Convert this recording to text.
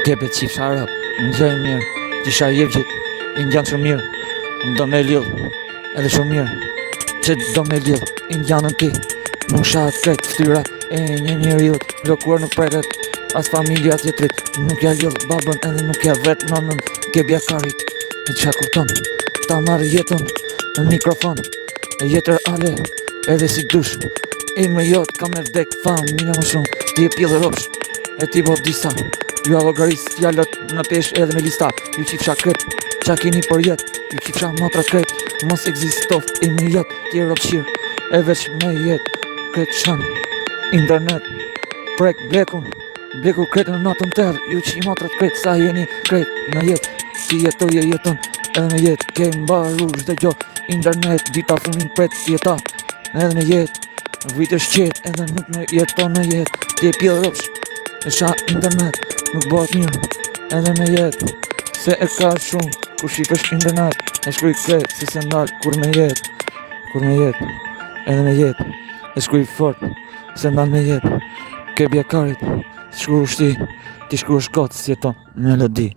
Kebe qifsha rap, në gjej mirë, tisha jevgjit, indian shumë mirë, më do me lidh, edhe shumë mirë, që do me lidh, indianën ti, nuk shahat kretë ftyra, e një njeriut, lokuar nuk preket, as familja tjetrit, nuk ja lidh babën edhe nuk ja vet nënën, kebja karit, e qa kupton, ta marrë jetën, në mikrofon, e jetër ale, edhe si dush, i me jot, ka me vdek familja më shumë, ti e pjellë ropsh, e ti bo disa, ju allogaris fjallët në pesh edhe me lista, ju qifsha krep, qa keni për jet, ju qifsha matra krep, mos egzistof i me jet, ti e ropshir, e veç me jet, kret shan, internet, prek blekun, bleku kret në natën tërë, ju qi matrat kret, sa jeni kret në jet, ti jetoje jeton, edhe me jet, ke mbaru shdo gjo, internet, dita funin pret jeta, edhe me jet, vite shqet, edhe nuk me jeton në jet, ti e pjellë ropsh, e sha internet, nuk bëhet mirë, edhe me jetë, se e ka shumë, kur shqipesh internet, e shkruj kretë, si se ndalë, kur me jetë, edhe me jetë, e shkruj fort, se ndalë me jetë, ke bjekarit, shkruj shti, ti shkruj shkotë, si jeton, melodi.